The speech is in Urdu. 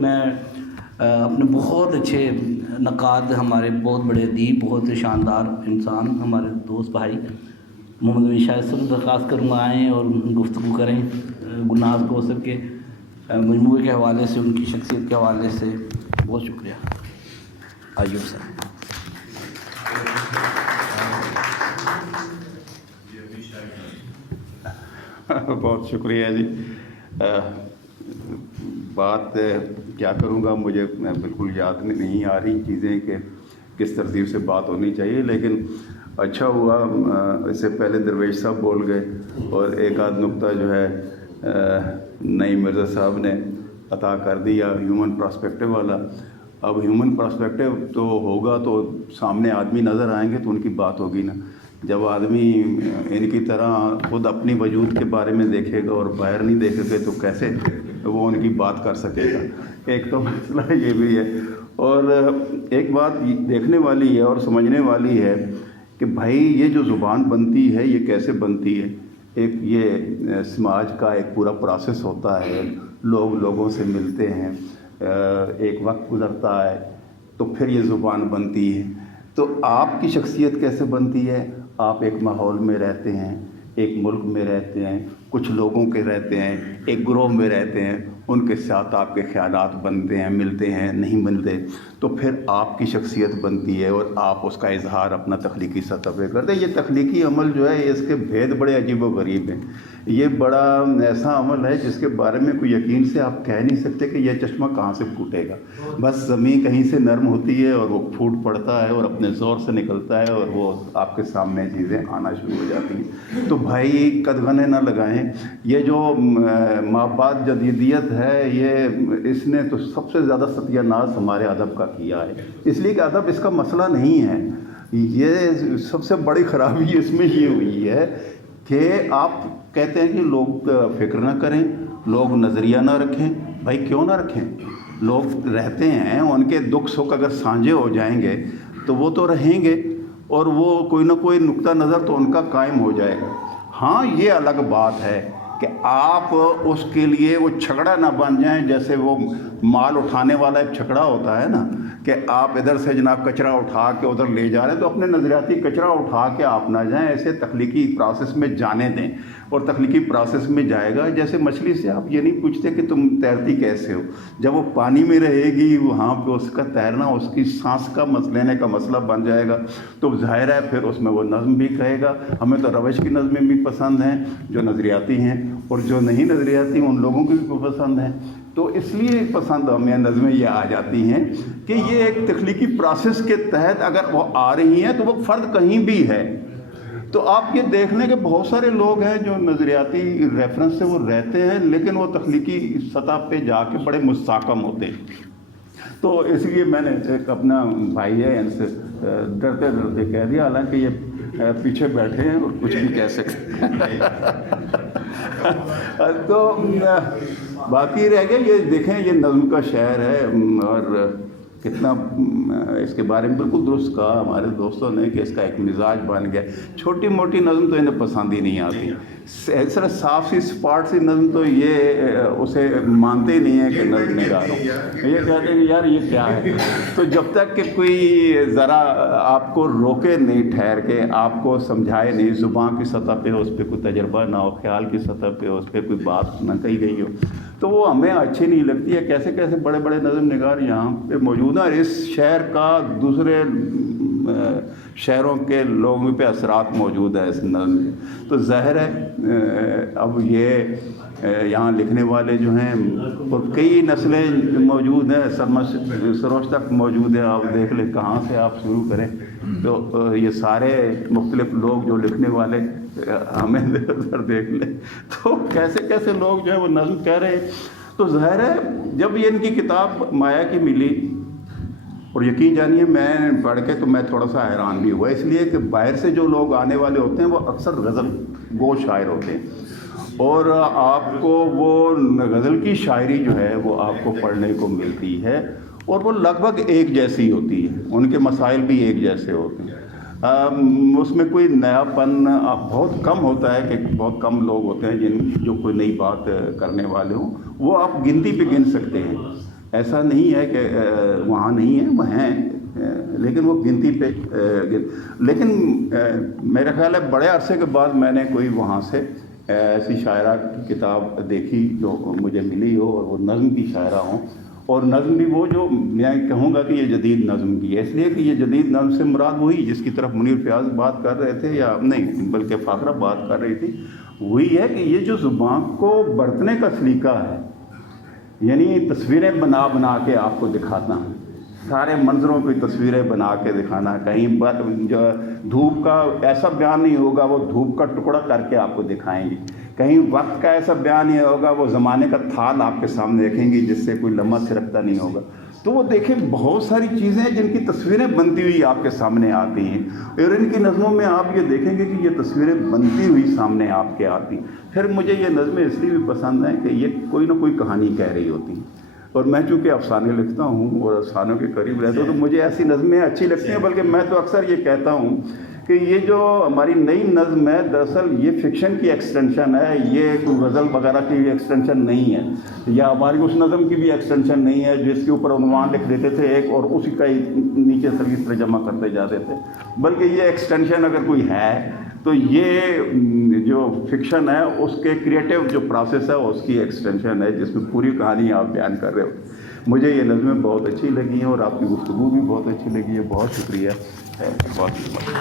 میں اپنے بہت اچھے نقاد، ہمارے بہت بڑے ادیب، بہت شاندار انسان، ہمارے دوست بھائی محمد امین شاہ سے درخواست کروں گا آئیں اور گفتگو کریں گلناز کوثر کے مجموعے کے حوالے سے، ان کی شخصیت کے حوالے سے۔ بہت شکریہ۔ ایوب صاحب۔ بہت شکریہ جی۔ بات کیا کروں گا، مجھے بالکل یاد نہیں آ رہی چیزیں کہ کس ترتیب سے بات ہونی چاہیے، لیکن اچھا ہوا اس سے پہلے درویش صاحب بول گئے اور ایک آدھ نقطہ جو ہے نعیم مرزا صاحب نے عطا کر دیا، ہیومن پراسپیکٹو والا۔ اب ہیومن پراسپیکٹو تو ہوگا تو سامنے آدمی نظر آئیں گے تو ان کی بات ہوگی نا۔ جب آدمی ان کی طرح خود اپنی وجود کے بارے میں دیکھے گا اور باہر نہیں دیکھے گا تو کیسے وہ ان کی بات کر سکے گا؟ ایک تو مسئلہ یہ بھی ہے، اور ایک بات دیکھنے والی ہے اور سمجھنے والی ہے کہ بھائی یہ جو زبان بنتی ہے یہ کیسے بنتی ہے۔ ایک یہ سماج کا ایک پورا پروسیس ہوتا ہے، لوگ لوگوں سے ملتے ہیں، ایک وقت گزرتا ہے تو پھر یہ زبان بنتی ہے۔ تو آپ کی شخصیت کیسے بنتی ہے؟ آپ ایک ماحول میں رہتے ہیں، ایک ملک میں رہتے ہیں، کچھ لوگوں کے رہتے ہیں، ایک گروہ میں رہتے ہیں، ان کے ساتھ آپ کے خیالات بنتے ہیں، ملتے ہیں، نہیں ملتے، تو پھر آپ کی شخصیت بنتی ہے اور آپ اس کا اظہار اپنا تخلیقی سطح پہ کرتے ہیں۔ یہ تخلیقی عمل جو ہے اس کے بھید بڑے عجیب و غریب ہیں۔ یہ بڑا ایسا عمل ہے جس کے بارے میں کوئی یقین سے آپ کہہ نہیں سکتے کہ یہ چشمہ کہاں سے پھوٹے گا۔ بس زمین کہیں سے نرم ہوتی ہے اور وہ پھوٹ پڑتا ہے اور اپنے زور سے نکلتا ہے اور وہ آپ کے سامنے چیزیں آنا شروع ہو جاتی ہیں۔ تو بھائی قدغنے نہ لگائیں۔ یہ جو مابعد جدیدیت ہے، یہ اس نے تو سب سے زیادہ ستیہ ناز ہمارے ادب کا کیا ہے، اس لیے کہ ادب اس کا مسئلہ نہیں ہے۔ یہ سب سے بڑی خرابی اس میں یہ ہوئی ہے کہ آپ کہتے ہیں کہ لوگ فکر نہ کریں، لوگ نظریہ نہ رکھیں۔ بھائی کیوں نہ رکھیں؟ لوگ رہتے ہیں، ان کے دکھ سکھ اگر سانجھے ہو جائیں گے تو وہ تو رہیں گے اور وہ کوئی نہ کوئی نقطہ نظر تو ان کا قائم ہو جائے گا۔ ہاں یہ الگ بات ہے کہ آپ اس کے لیے وہ چھکڑا نہ بن جائیں، جیسے وہ مال اٹھانے والا ایک چھکڑا ہوتا ہے نا، کہ آپ ادھر سے جناب کچرا اٹھا کے ادھر لے جا رہے ہیں تو اپنے نظریاتی کچرا اٹھا کے آپ نہ جائیں، ایسے تخلیقی پروسیس میں جانے دیں اور تخلیقی پروسیس میں جائے گا۔ جیسے مچھلی سے آپ یہ نہیں پوچھتے کہ تم تیرتی کیسے ہو، جب وہ پانی میں رہے گی وہاں پہ اس کا تیرنا اس کی سانس کا لینے کا مسئلہ بن جائے گا، تو ظاہر ہے پھر اس میں وہ نظم بھی کہے گا۔ ہمیں تو روش کی نظمیں بھی پسند ہیں جو نظریاتی ہیں، اور جو نہیں نظریاتی ان لوگوں کی بھی پسند ہیں۔ تو اس لیے پسند ہمیں نظمیں یہ آ جاتی ہیں کہ یہ ایک تخلیقی پروسیس کے تحت اگر وہ آ رہی ہیں تو وہ فرد کہیں بھی ہے۔ تو آپ یہ دیکھ لیں کہ بہت سارے لوگ ہیں جو نظریاتی ریفرنس سے وہ رہتے ہیں لیکن وہ تخلیقی سطح پہ جا کے بڑے مستحکم ہوتے ہیں۔ تو اس لیے میں نے ایک اپنا بھائی ہے ان سے ڈرتے ڈرتے کہہ دیا، حالانکہ یہ پیچھے بیٹھے ہیں اور کچھ بھی کہہ سکتے تو باقی رہ گیا یہ دیکھیں، یہ نظم کا شعر ہے اور کتنا اس کے بارے میں بالکل درست کہا ہمارے دوستوں نے کہ اس کا ایک مزاج بن گیا۔ چھوٹی موٹی نظم تو انہیں پسند ہی نہیں آتی، صرف صاف سی سپاٹ سی نظم تو یہ اسے مانتے ہی نہیں ہیں کہ نظم نگار ہوں۔ یہ کہتے ہیں کہ یار یہ کیا ہے۔ تو جب تک کہ کوئی ذرا آپ کو روکے نہیں، ٹھہر کے آپ کو سمجھائے نہیں، زبان کی سطح پہ اس پہ کوئی تجربہ نہ ہو، خیال کی سطح پہ اس پہ کوئی بات نہ کہی گئی ہو، تو وہ ہمیں اچھی نہیں لگتی ہے۔ کیسے کیسے بڑے بڑے نظم نگار یہاں پہ موجود ہیں اور اس شہر کا دوسرے شہروں کے لوگوں پہ اثرات موجود ہے اس نظم میں۔ تو ظاہر ہے اب یہ یہاں لکھنے والے جو ہیں اور کئی نسلیں موجود ہیں، سروش تک موجود ہیں، آپ دیکھ لیں کہاں سے آپ شروع کریں تو یہ سارے مختلف لوگ جو لکھنے والے ہمیں ادھر دیکھ لیں تو کیسے کیسے لوگ جو ہے وہ نظم کہہ رہے ہیں۔ تو ظاہر ہے جب یہ ان کی کتاب مایا کی ملی، اور یقین جانیے میں پڑھ کے تو میں تھوڑا سا حیران بھی ہوا، اس لیے کہ باہر سے جو لوگ آنے والے ہوتے ہیں وہ اکثر غزل گو شاعر ہوتے ہیں اور آپ کو وہ غزل کی شاعری جو ہے وہ آپ کو پڑھنے کو ملتی ہے اور وہ لگ بھگ ایک جیسی ہوتی ہے، ان کے مسائل بھی ایک جیسے ہوتے ہیں۔ اس میں کوئی نیا پن بہت کم ہوتا ہے، کہ بہت کم لوگ ہوتے ہیں جو کوئی نئی بات کرنے والے ہوں، وہ آپ گنتی پہ گن سکتے ہیں۔ ایسا نہیں ہے کہ وہاں نہیں ہیں، وہ ہیں، لیکن وہ گنتی پہ لیکن میرا خیال ہے بڑے عرصے کے بعد میں نے کوئی وہاں سے ایسی شاعرہ کی کتاب دیکھی جو مجھے ملی ہو اور وہ نظم کی شاعرہ ہوں، اور نظم بھی وہ جو میں کہوں گا کہ یہ جدید نظم کی ہے، اس لیے کہ یہ جدید نظم سے مراد وہی جس کی طرف منیر فیاض بات کر رہے تھے، یا نہیں بلکہ فاخرہ بات کر رہی تھی، وہی ہے کہ یہ جو زبان کو برتنے کا سلیقہ ہے، یعنی تصویریں بنا بنا کے آپ کو دکھانا، سارے منظروں پہ تصویریں بنا کے دکھانا، کہیں جو دھوپ کا ایسا بیان نہیں ہوگا وہ دھوپ کا ٹکڑا کر کے آپ کو دکھائیں گے، کہیں وقت کا ایسا بیان نہیں ہوگا وہ زمانے کا تھال آپ کے سامنے رکھیں گی جس سے کوئی لمحہ سرکتا نہیں ہوگا۔ تو وہ دیکھیں بہت ساری چیزیں ہیں جن کی تصویریں بنتی ہوئی آپ کے سامنے آتی ہیں، اور ان کی نظموں میں آپ یہ دیکھیں گے کہ یہ تصویریں بنتی ہوئی سامنے آپ کے آتی ہیں۔ پھر مجھے یہ نظمیں اس لیے بھی پسند ہیں کہ یہ کوئی نہ کوئی کہانی کہہ رہی ہوتی ہیں، اور میں چونکہ افسانے لکھتا ہوں اور افسانوں کے قریب رہتا ہوں تو مجھے ایسی نظمیں اچھی لگتی ہیں، بلکہ میں تو اکثر یہ کہتا ہوں کہ یہ جو ہماری نئی نظم ہے دراصل یہ فکشن کی ایکسٹینشن ہے، یہ کوئی غزل وغیرہ کی ایکسٹینشن نہیں ہے، یا ہماری اس نظم کی بھی ایکسٹینشن نہیں ہے جس کے اوپر عنوان لکھ دیتے تھے ایک اور اسی کا نیچے سروس ترجمہ کرتے جاتے تھے، بلکہ یہ ایکسٹینشن اگر کوئی ہے تو یہ جو فکشن ہے اس کے کریٹیو جو پروسیس ہے اس کی ایکسٹینشن ہے جس میں پوری کہانی آپ بیان کر رہے ہو۔ مجھے یہ نظمیں بہت اچھی لگی ہیں اور آپ کی گفتگو بھی بہت اچھی لگی ہے، بہت شکریہ، بہت شکریہ۔